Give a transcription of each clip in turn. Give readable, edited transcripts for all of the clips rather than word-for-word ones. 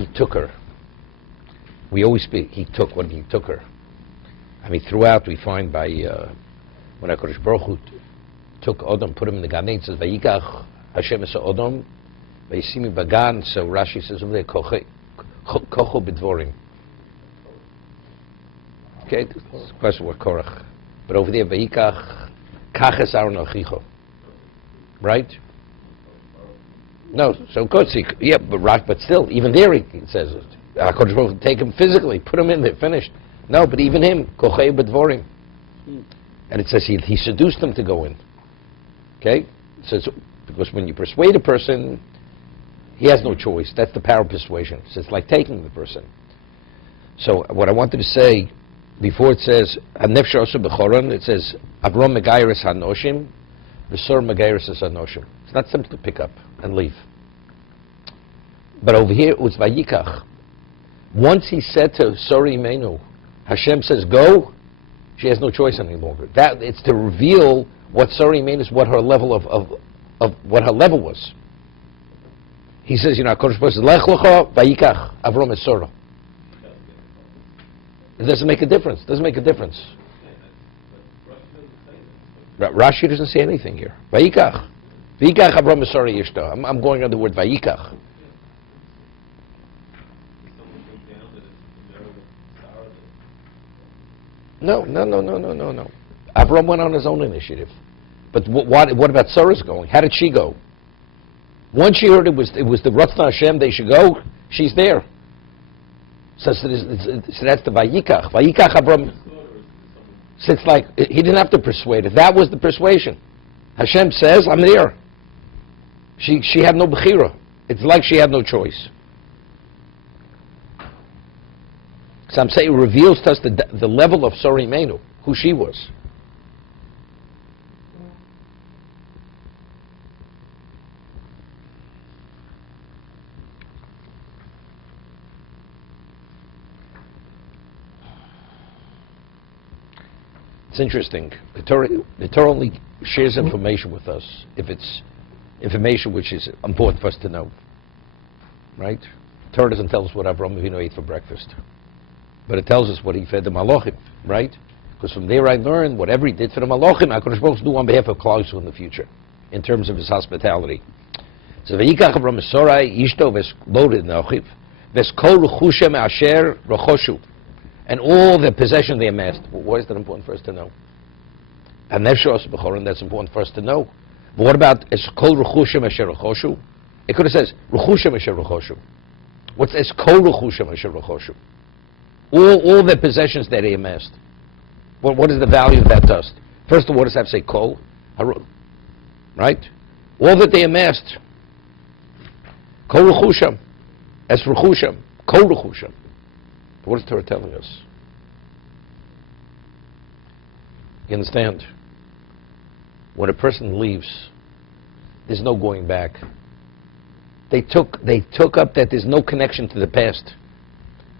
he took her. We always speak, he took her. I mean, throughout we find by, when HaKadosh Baruch Hu took Adam, put him in the Gan Eden, it says, Vayikach Hashem es Adam, Vayisimi Bagan, so Rashi says over there, Kocho B'dvorim. Okay, it's a question what Korach. But over there, Vayikach Kaches Aaron Achicho. Right? No, so good. Yeah, but still, even there it says it. HaKadosh Baruch Hu take him physically, put him in there, finished. No, but even him, Kochei B'dvorim. And it says he seduced him to go in. Okay? It says, because when you persuade a person, he has no choice. That's the power of persuasion. So it's like taking the person. So what I wanted to say, before it says, Hanefesh Osu B'choron, it says, Avrom Megairis Hanoshim, V'sor Megairis Hanoshim. It's not simple to pick up and leave. But over here, it was Vayikach. Once he said to Sori Imenu, Hashem says, go, she has no choice any longer. That it's to reveal what Sori Imenu is, what her level of what her level was. He says, HaKadosh Baruch Hu says, Lech Lecha, Vayikach, Avrom es Sora. It doesn't make a difference. It doesn't make a difference. Rashi doesn't say anything here. Vayikach. Vayikach Avrom es Sora Yishto. I'm going on the word Vayikach. No. Avram went on his own initiative. But what about Sarah's going? How did she go? Once she heard it was the Ratzon Hashem, they should go, she's there. So that's the Vayikach. Vayikach Avram. So it's like, he didn't have to persuade her. That was the persuasion. Hashem says, I'm there. She had no bechira. It's like she had no choice. So I'm saying it reveals to us the level of Sori Imenu, who she was. It's interesting. The Torah only shares information with us if it's information which is important for us to know. Right? The Torah doesn't tell us what Avraham Avinu ate for breakfast. But it tells us what he fed the Malachim, right? Because from there I learned whatever he did for the Malachim, HaKadosh Baruch Hu do on behalf of Klal Yisrael in the future, in terms of his hospitality. So Vayikach Avram Sorai Yishto loaded Nachiv, Veskol Ruchushem Asher Rochoshu, and all the possession they amassed. Why is that important for us to know? And Nefshos B'choron, that's important for us to know. But what about Eskol Ruchushem Asher Rochoshu? It could have said Ruchushem Asher Rochoshu. What's Eskol Ruchushem Asher Rochoshu? All the possessions that they amassed. What is the value of that dust? First of all, what does that say? Kol, right? All that they amassed. Kol ruchusham, es ruchusham, kol ruchusham. What is Torah telling us? You understand? When a person leaves, there's no going back. They took up that there's no connection to the past.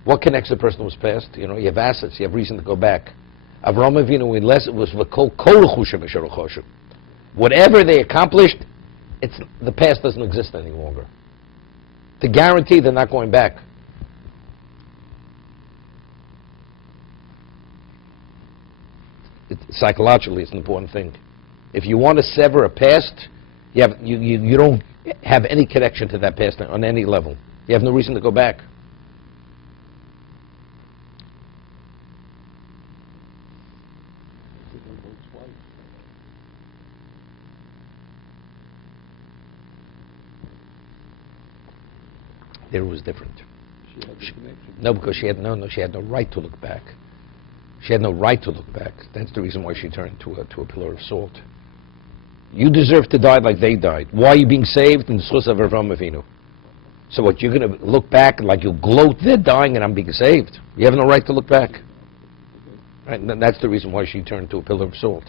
What connects the person who's past? You have assets, you have reason to go back. Avraham Avinu, unless it was kol ruchushem asher rochoshem. Whatever they accomplished, the past doesn't exist any longer. To guarantee they're not going back. Psychologically, it's an important thing. If you want to sever a past, you don't have any connection to that past on any level. You have no reason to go back. There was different. No, because she had no right to look back. She had no right to look back. That's the reason why she turned to a pillar of salt. You deserve to die like they died. Why are you being saved? In the schus of Avraham Avinu. So what, you're going to look back like you gloat, they're dying and I'm being saved? You have no right to look back. Right? And that's the reason why she turned to a pillar of salt.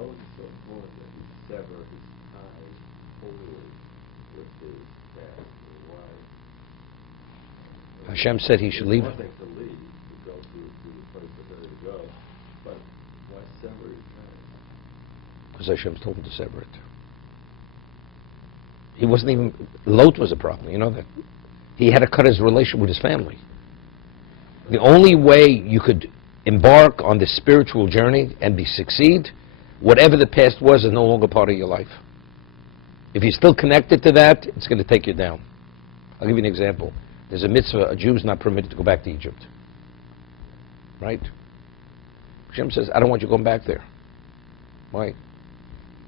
was so important that he severed his ties totally with his past and wife. Hashem said he should leave. One thing to leave, to go to the place that they're to go, but why sever his ties? Because Hashem told him to sever it. He wasn't even, Lot was a problem, you know that. He had to cut his relation with his family. The only way you could embark on this spiritual journey and succeed, whatever the past was is no longer part of your life. If you're still connected to that, it's going to take you down. I'll give you an example. There's a mitzvah, a Jew is not permitted to go back to Egypt. Right? Hashem says, I don't want you going back there. Why?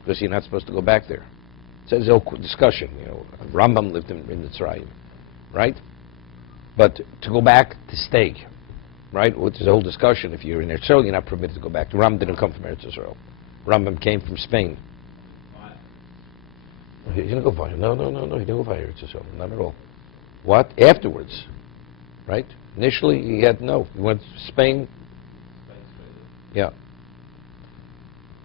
Because you're not supposed to go back there. It says no discussion, you know. Rambam lived in Mitzrayim, right? But to go back, to stay, right? Well, there's a whole discussion. If you're in Eretz Yisrael, you're not permitted to go back. The Rambam didn't come from Eretz Yisrael. Rambam came from Spain. He didn't go via. No. He didn't go via Eretz Yisrael. Not at all. What? Afterwards, right? Initially, he had no. He went to Spain. Yeah.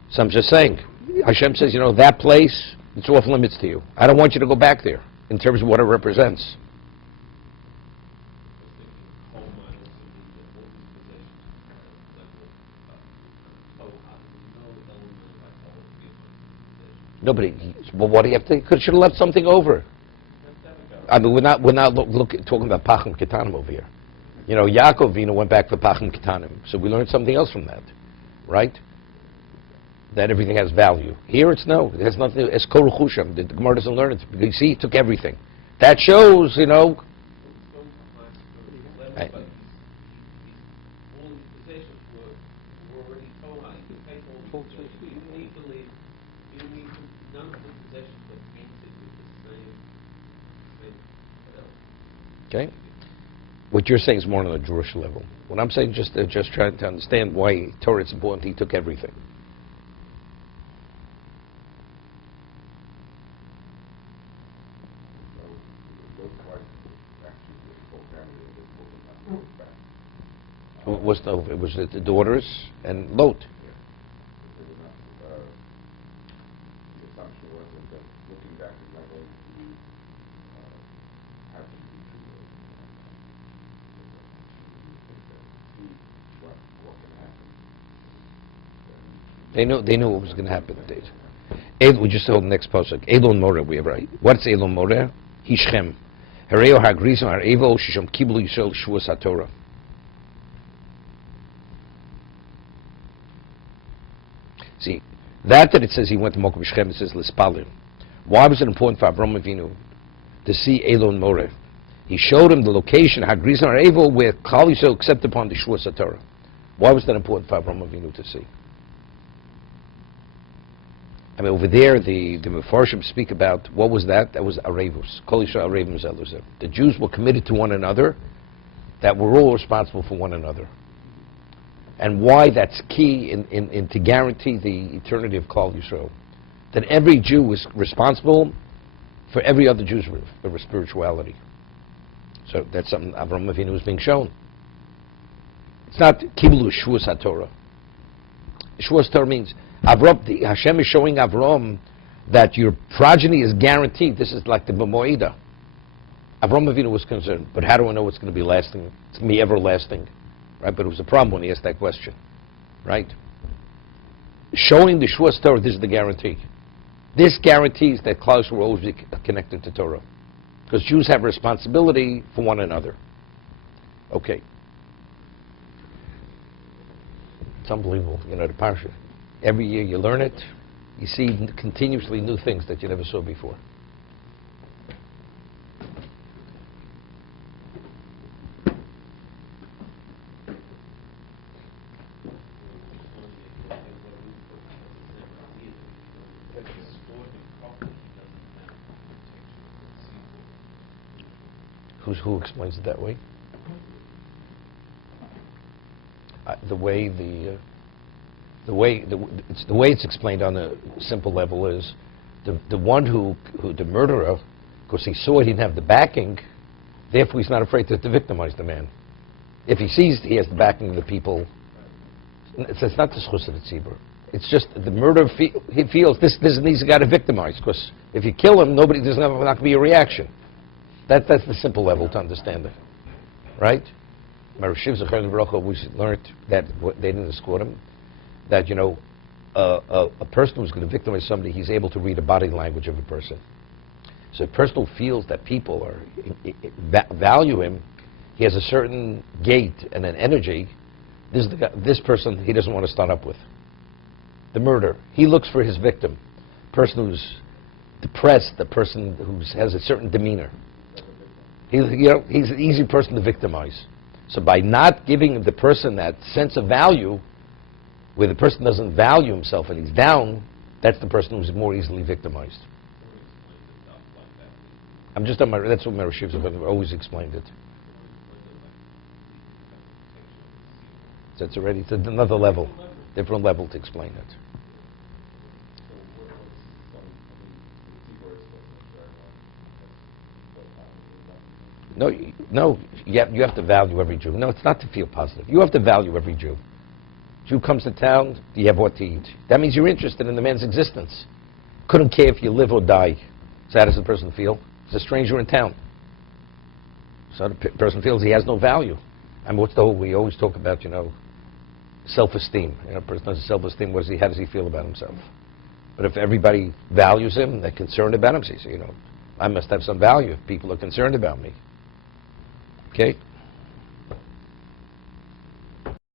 So I'm just saying, Hashem says, you know, that place, it's off limits to you. I don't want you to go back there in terms of what it represents. Nobody. Well, what do you have to? You should have left something over. I mean, we're not talking about Pachim Ketanim over here. You know, Yaakov Avinu went back for Pachim Ketanim, so we learned something else from that, right? That everything has value. Here it's no, it has nothing. It's Kol Chusham. The Gemara doesn't learn it. You see, he took everything. That shows, you know. Okay, what you're saying is more on a Jewish level. What I'm saying, just trying to understand why Torah is important. He took everything. It was the daughters and Lot. They knew what was going to happen. We just hold the next pasuk. Elon Moreh, we have right. What's Elon Moreh? Hishchem. Hereo hagrizim harevo shishom kiblu yisrael shvuas haTorah. See, that it says he went to Mokum Shechem, it says Lispalim. Why was it important for Avraham Avinu to see Elon Moreh? He showed him the location, hagrizim harevo, where Klal Yisrael accepted upon the shvuas haTorah. Why was that important for Avraham Avinu to see? I mean, over there, the Mefarshim speak about, what was that? That was Arevus. Kol Yisrael Arevim Zeluzeh. The Jews were committed to one another, that we're all responsible for one another. And why that's key to guarantee the eternity of Klal Yisrael. That every Jew is responsible for every other Jew's spirituality. So that's something Avraham Avinu was being shown. It's not Kiblu Shvuas HaTorah. Shvuas Torah means Hashem is showing Avraham that your progeny is guaranteed. This is like the B'moida. Avraham Avinu was concerned, but how do I know it's going to be lasting? It's going to be everlasting, right? But it was a problem when he asked that question, right? Showing the Shvuas Torah, this is the guarantee. This guarantees that Klal Yisrael will always be connected to Torah, because Jews have responsibility for one another. Okay, it's unbelievable, you know, the parsha. Every year you learn it, you see continuously new things that you never saw before. Who explains it that way? The way it's explained on a simple level is the one who the murderer, because he saw he didn't have the backing, therefore he's not afraid to victimize the man. If he sees he has the backing of the people, it's not the schus of the tzibur. It's just the murderer he feels this needs a guy to victimize, because if you kill him, there's not going to be a reaction. That's the simple level to understand it, right? Marishiv Zechariah Baruch always learned that they didn't escort him, that a person who's going to victimize somebody, he's able to read the body language of a person. So a person who feels that people value him, he has a certain gait and an energy. This person he doesn't want to start up with. The murderer, he looks for his victim, person who's depressed, the person who has a certain demeanor. He's an easy person to victimize. So by not giving the person that sense of value, where the person doesn't value himself and he's down, that's the person who's more easily victimized. I'm just on that's what Merishiv's always explained it. So it's another level, different level to explain it. No, you have to value every Jew. No, it's not to feel positive. You have to value every Jew. Jew comes to town, do you have what to eat? That means you're interested in the man's existence. Couldn't care if you live or die. So how does the person feel? He's a stranger in town. So the person feels he has no value. I mean, we always talk about, self-esteem. A person has self-esteem, how does he feel about himself? But if everybody values him, they're concerned about him, so I must have some value if people are concerned about me. Okay?